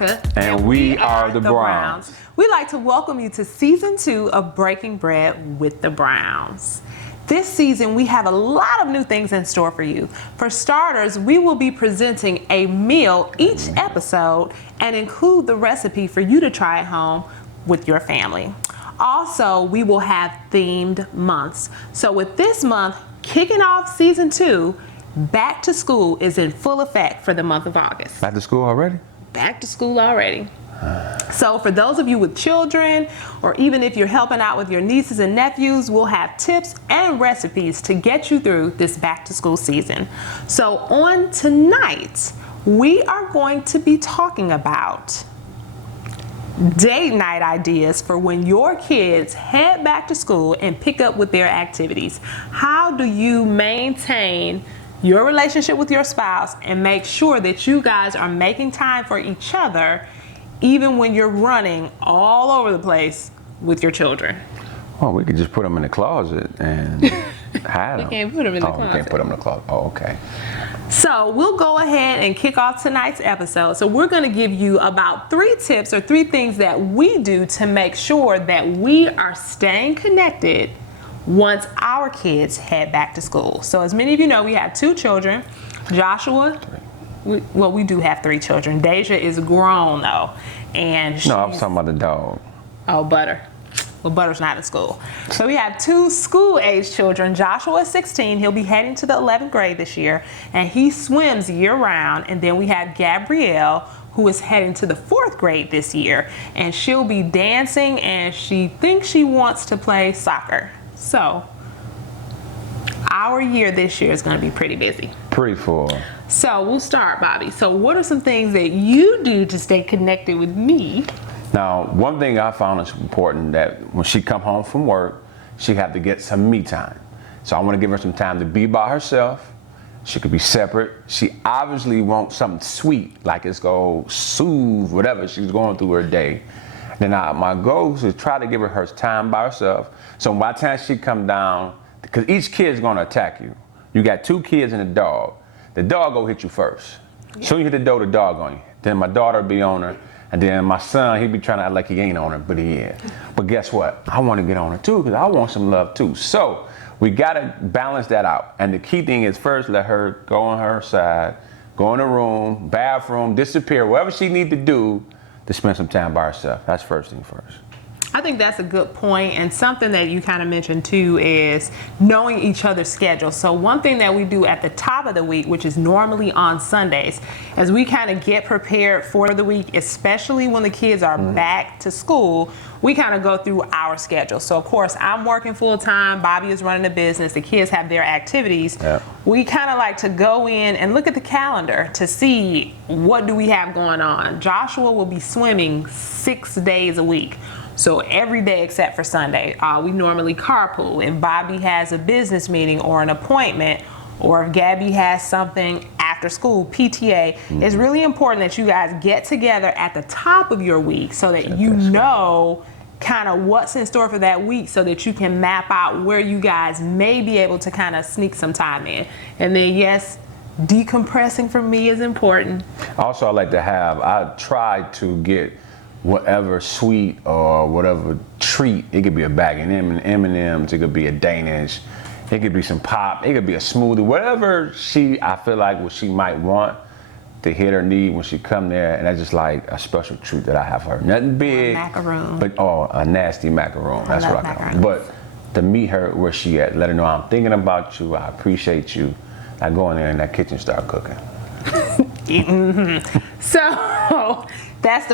Monica. And we are the Browns. We'd like to welcome you to season 2 of Breaking Bread with the Browns. This season, we have a lot of new things in store for you. For starters, we will be presenting a meal each episode and include the recipe for you to try at home with your family. Also, we will have themed months. So with this month kicking off season 2, back to school is in full effect for the month of August. Back to school already? Back to school already. So for those of you with children, or even if you're helping out with your nieces and nephews, we'll have tips and recipes to get you through this back to school season. So on tonight, we are going to be talking about date night ideas for when your kids head back to school and pick up with their activities. How do you maintain your relationship with your spouse and make sure that you guys are making time for each other even when you're running all over the place with your children? Well, we could just put them in the closet and hide them. We can't put them in the closet. We can't put them in the closet. Oh, okay. So we'll go ahead and kick off tonight's episode. So we're going to give you about 3 tips or 3 things that we do to make sure that we are staying connected once our kids head back to school. So as many of you know, we have 2 children. Joshua, we do have 3 children. Deja is grown though. And No, I was talking about the dog. Oh, Butter. Well, Butter's not in school. So we have 2 school-age children. Joshua is 16. He'll be heading to the 11th grade this year, and he swims year-round. And then we have Gabrielle, who is heading to the 4th grade this year, and she'll be dancing, and she thinks she wants to play soccer. So our year this year is going to be pretty busy. Pretty full. So we'll start, Bobby. So what are some things that you do to stay connected with me? Now, one thing I found is important, that when she come home from work, she have to get some me time. So I want to give her some time to be by herself. She could be separate. She obviously wants something sweet, like it's going to soothe whatever she's going through her day. Then my goal is to try to give her time by herself. So by the time she come down, because each kid is going to attack you. You got 2 kids and a dog. The dog will hit you first. Yeah. Soon you hit the door, the dog on you. Then my daughter will be on her. And then my son, he be trying to act like he ain't on her, but he is. But guess what? I want to get on her too, because I want some love too. So we got to balance that out. And the key thing is first let her go on her side, go in the room, bathroom, disappear, whatever she need to do to spend some time by herself. That's first thing first. I think that's a good point, and something that you kind of mentioned too is knowing each other's schedule. So one thing that we do at the top of the week, which is normally on Sundays, as we kind of get prepared for the week, especially when the kids are back to school, we kind of go through our schedule. So of course I'm working full time, Bobby is running a business, the kids have their activities. Yep. We kind of like to go in and look at the calendar to see what do we have going on. Joshua will be swimming 6 days a week. So every day except for Sunday, we normally carpool. If Bobby has a business meeting or an appointment, or if Gabby has something after school, PTA, it's really important that you guys get together at the top of your week so that you know kind of what's in store for that week, so that you can map out where you guys may be able to kind of sneak some time in. And then yes, decompressing for me is important. Also, I try to get whatever sweet or whatever treat. It could be a bag of M&Ms, it could be a Danish, it could be some pop, it could be a smoothie, whatever I feel like what she might want to hit her need when she come there, and that's just like a special treat that I have for her. Nothing big, macaroon. But a nasty macaroon. That's what I call it. But to meet her where she at, let her know I'm thinking about you, I appreciate you. I go in there in that kitchen, start cooking. So that's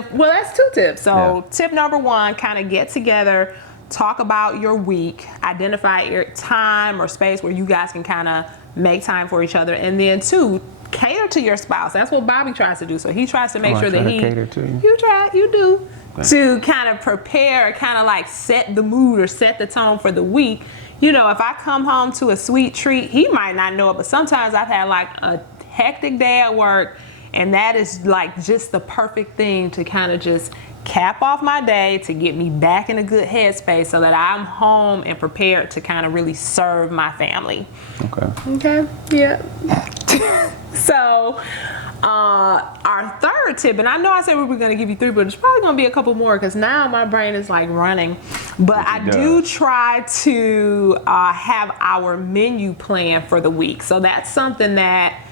2 tips. So Tip number 1, kind of get together, talk about your week, identify your time or space where you guys can kind of make time for each other. And then 2, cater to your spouse. That's what Bobby tries to do. So he tries to make sure that cater to you. You do. To kind of prepare, kind of like set the mood or set the tone for the week. You know, if I come home to a sweet treat, he might not know it, but sometimes I've had like a hectic day at work, and that is like just the perfect thing to kind of just cap off my day, to get me back in a good headspace so that I'm home and prepared to kind of really serve my family. Okay. Okay, yeah. So Our third tip, and I know I said we were going to give you 3, but it's probably going to be a couple more because now my brain is like running. But I do try to have our menu plan for the week. So that's something that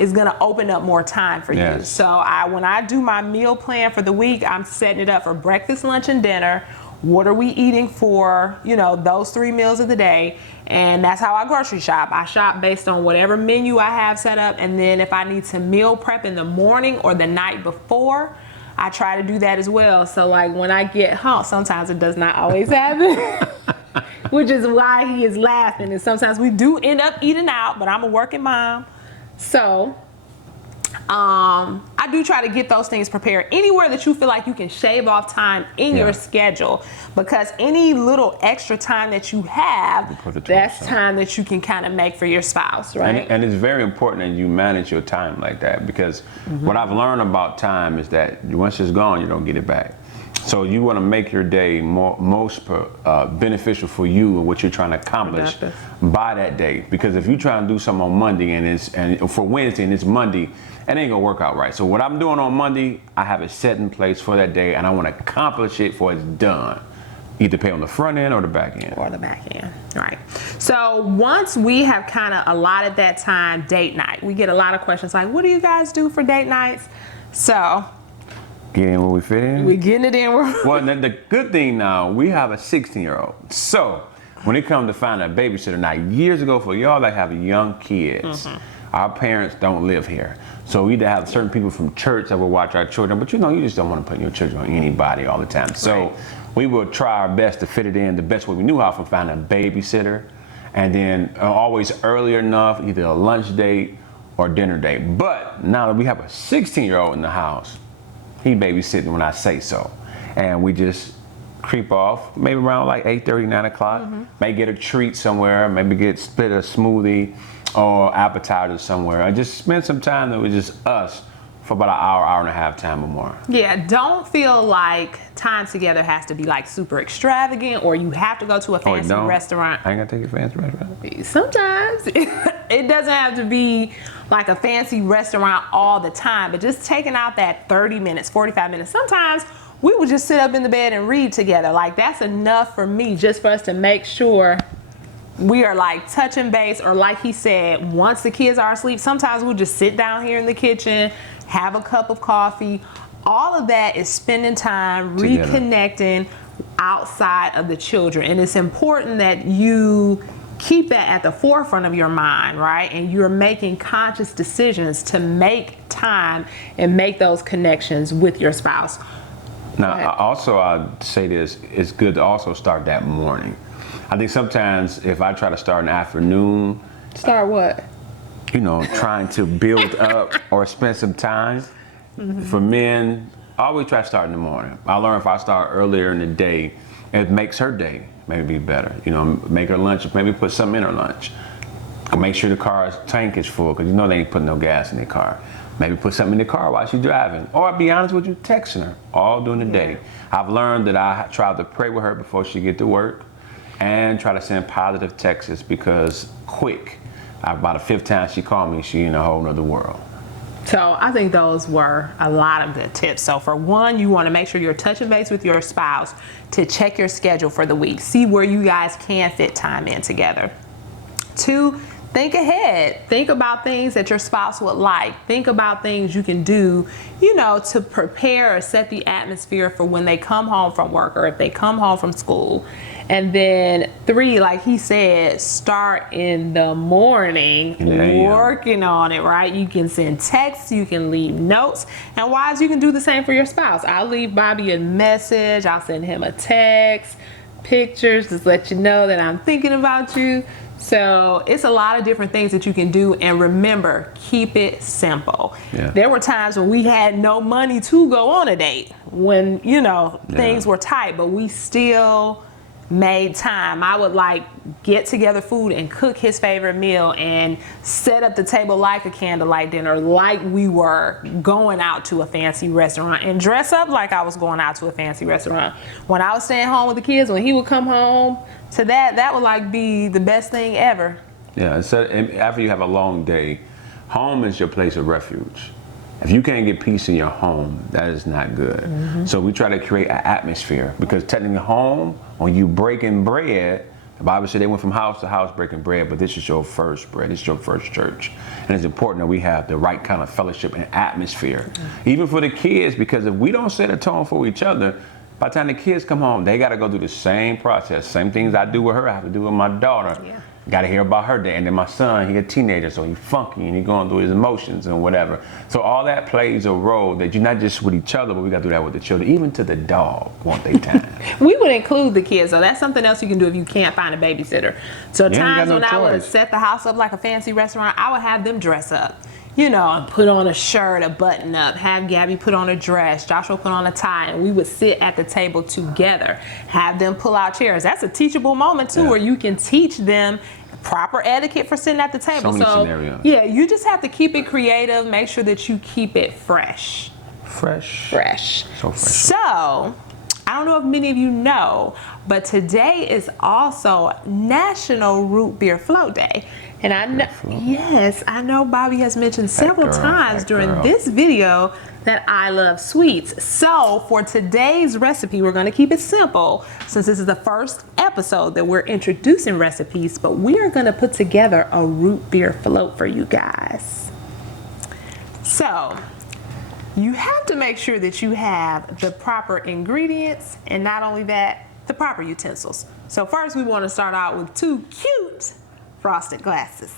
is going to open up more time for you. So when I do my meal plan for the week, I'm setting it up for breakfast, lunch, and dinner. What are we eating for, those 3 meals of the day? And that's how I grocery shop. I shop based on whatever menu I have set up. And then if I need to meal prep in the morning or the night before, I try to do that as well. So like when I get home, sometimes it does not always happen, which is why he is laughing. And sometimes we do end up eating out, but I'm a working mom. So I do try to get those things prepared anywhere that you feel like you can shave off time in your schedule, because any little extra time that you have, that's time that you can kind of make for your spouse, right? And it's very important that you manage your time like that, because what I've learned about time is that once it's gone, you don't get it back. So you want to make your day most beneficial for you and what you're trying to accomplish by that day. Because if you try to do something on Monday and for Wednesday and it's Monday, it ain't gonna work out right. So what I'm doing on Monday, I have it set in place for that day, and I want to accomplish it before it's done. Either pay on the front end or the back end. Or the back end, right. So once we have kind of allotted that time, date night, we get a lot of questions like, what do you guys do for date nights? So get in where we fit in? We're getting it in where well, the good thing now, we have a 16-year-old. So when it comes to finding a babysitter, now years ago, for y'all that have young kids, our parents don't live here. So we either have certain people from church that will watch our children, but you just don't want to put your children on anybody all the time. So we will try our best to fit it in the best way we knew how from finding a babysitter. And then always early enough, either a lunch date or dinner date. But now that we have a 16-year-old in the house, he babysitting when I say so. And we just creep off, maybe around like 8:30, 9 o'clock. May get a treat somewhere, maybe split a smoothie or appetizer somewhere. I just spend some time that was just us for about an hour and a half time or more. Yeah, don't feel like time together has to be like super extravagant or you have to go to a fancy restaurant. I ain't gonna take you to a fancy restaurant. Sometimes it doesn't have to be like a fancy restaurant all the time, but just taking out that 30 minutes, 45 minutes. Sometimes we would just sit up in the bed and read together. Like that's enough for me, just for us to make sure we are like touching base, or like he said, once the kids are asleep, sometimes we'll just sit down here in the kitchen, have a cup of coffee. All of that is spending time reconnecting outside of the children. And it's important that you keep that at the forefront of your mind, right? And you're making conscious decisions to make time and make those connections with your spouse. Now, also I'd say this, it's good to also start that morning. I think sometimes if I try to start in the afternoon. Start what? Trying to build up or spend some time. For men, I always try to start in the morning. I learned if I start earlier in the day, it makes her day maybe better. Make her lunch, maybe put something in her lunch. Make sure the car's tank is full, because they ain't putting no gas in their car. Maybe put something in the car while she's driving. Or be honest with you, texting her all during the day. I've learned that I try to pray with her before she get to work and try to send positive texts, because about the 5th time she called me, she in a whole nother world. So I think those were a lot of good tips. So for one, you want to make sure you're touching base with your spouse to check your schedule for the week. See where you guys can fit time in together. 2, think ahead. Think about things that your spouse would like. Think about things you can do, to prepare or set the atmosphere for when they come home from work or if they come home from school. And then 3, like he said, start in the morning working on it, right? You can send texts, you can leave notes, and wives, you can do the same for your spouse. I'll leave Bobby a message, I'll send him a text, pictures, just let you know that I'm thinking about you. So it's a lot of different things that you can do, and remember, keep it simple. There were times when we had no money to go on a date, when things were tight, but we still made time. I would get together food and cook his favorite meal and set up the table like a candlelight dinner, like we were going out to a fancy restaurant, and dress up like I was going out to a fancy restaurant. When I was staying home with the kids, when he would come home to that would be the best thing ever. Yeah, so after you have a long day, Home is your place of refuge. If you can't get peace in your home, that is not good. So we try to create an atmosphere, because technically home, when you breaking bread, the Bible said they went from house to house breaking bread, but this is your first bread. This is your first church. And it's important that we have the right kind of fellowship and atmosphere. Even for the kids, because if we don't set a tone for each other, by the time the kids come home, they got to go through the same process. Same things I do with her, I have to do with my daughter. Yeah. Got to hear about her day. And then my son, he a teenager, so he funky and he going through his emotions and whatever. So all that plays a role, that you're not just with each other, but we got to do that with the children. Even to the dog want their time. We would include the kids, so that's something else you can do if you can't find a babysitter. So You ain't got times no when I would choice. set the house up like a fancy restaurant, I would have them dress up. You know, put on a shirt, a button up, have Gabby put on a dress, Joshua put on a tie, and we would sit at the table together, have them pull out chairs. That's a teachable moment too, Yeah. where you can teach them proper etiquette for sitting at the table. So many scenarios. Yeah, you just have to keep it creative, make sure that you keep it fresh. Fresh. So fresh. So, I don't know if many of you know, but today is also National Root Beer Float Day. And I know, yes, I know Bobby has mentioned several times during this video that I love sweets. So for today's recipe, we're gonna keep it simple, since this is the first episode that we're introducing recipes, but we are gonna put together a root beer float for you guys. So, you have to make sure that you have the proper ingredients, and not only that, the proper utensils. So first we wanna start out with 2 cute frosted glasses.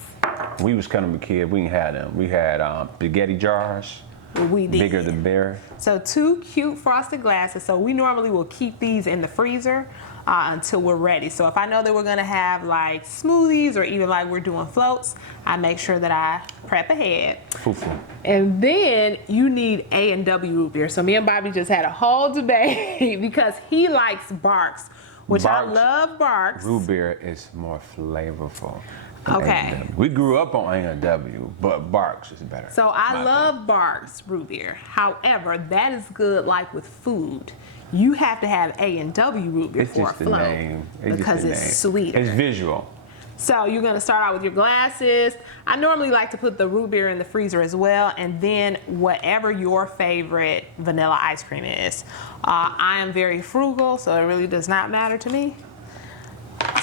We was kind of a kid, we didn't have them. We had spaghetti jars, We did. bigger than beer. So 2 cute frosted glasses. So we normally will keep these in the freezer until we're ready. So if I know that we're gonna have like smoothies or even like we're doing floats, I make sure that I prep ahead. Fufu. And then you need A&W root beer. So me and Bobby just had a whole debate because he likes Barks, which I Barks. love Barks. Root beer is more flavorful. than Okay. A&W. We grew up on A&W, but Barks is better. So I my love Barks root beer. However, that is good like with food. You have to have A&W root beer It's for a just the float name. It's because just the it's name. sweeter. It's visual. So you're gonna start out with your glasses. I normally like to put the root beer in the freezer as well, and then whatever your favorite vanilla ice cream is. I am very frugal, so it really does not matter to me.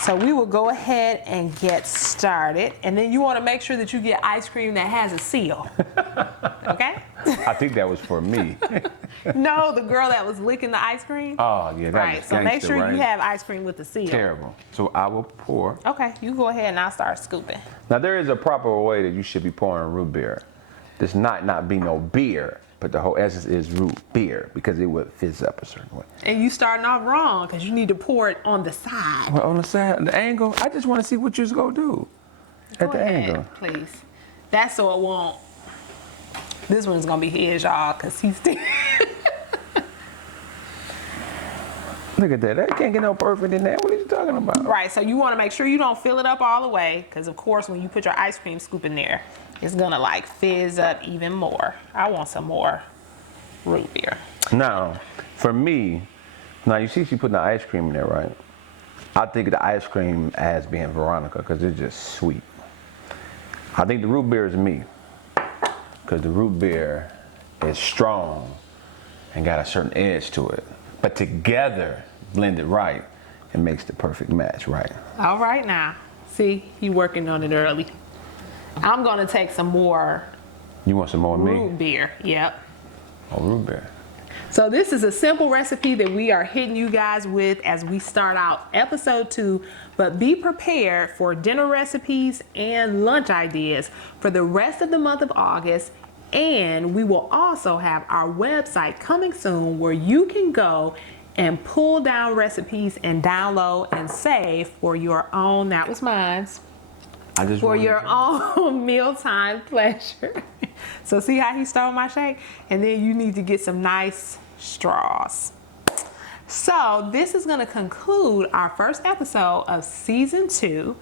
So we will go ahead and get started, and then you want to make sure that you get ice cream that has a seal. Okay? I think that was for me. No, the girl that was licking the ice cream. Oh, yeah, that Right. was So make gangster, sure right? you have ice cream with the seal. Terrible. So I will pour. Okay, you go ahead and I'll start scooping. Now there is a proper way that you should be pouring root beer. There's not be no beer, but the whole essence is root beer because it would fizz up a certain way. And you starting off wrong because you need to pour it on the side. Well, on the side, the angle, I just want to see what you're gonna do at Go the ahead, angle. please. That's so it won't. This one's gonna be his, y'all, because he's still. Look at that. That can't get no perfect in that. What are you talking about? Right, so you want to make sure you don't fill it up all the way, because of course when you put your ice cream scoop in there, it's gonna like fizz up even more. I want some more root beer. Now, for me, now you see she putting the ice cream in there, right? I think of the ice cream as being Veronica because it's just sweet. I think the root beer is me because the root beer is strong and got a certain edge to it. But together, blended right, it makes the perfect match, right? All right now, see, you working on it early. I'm gonna take some more You want some more of me? root beer. Yep. Oh, root beer. So this is a simple recipe that we are hitting you guys with as we start out episode 2, but be prepared for dinner recipes and lunch ideas for the rest of the month of August. And we will also have our website coming soon where you can go and pull down recipes and download and save for your own, that was mine's, I just for wanted your to- own mealtime pleasure. So see how he stole my shake? And then you need to get some nice straws. So this is gonna conclude our first episode of season 2.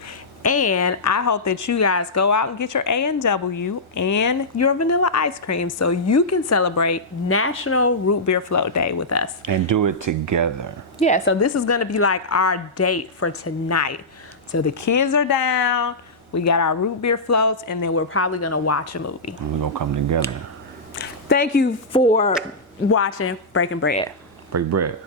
And I hope that you guys go out and get your A&W and your vanilla ice cream so you can celebrate National Root Beer Float Day with us. And do it together. Yeah, so this is gonna be like our date for tonight. So the kids are down, We got our root beer floats, and then we're probably gonna watch a movie. And we're gonna come together. Thank you for watching Breaking Bread. Break bread.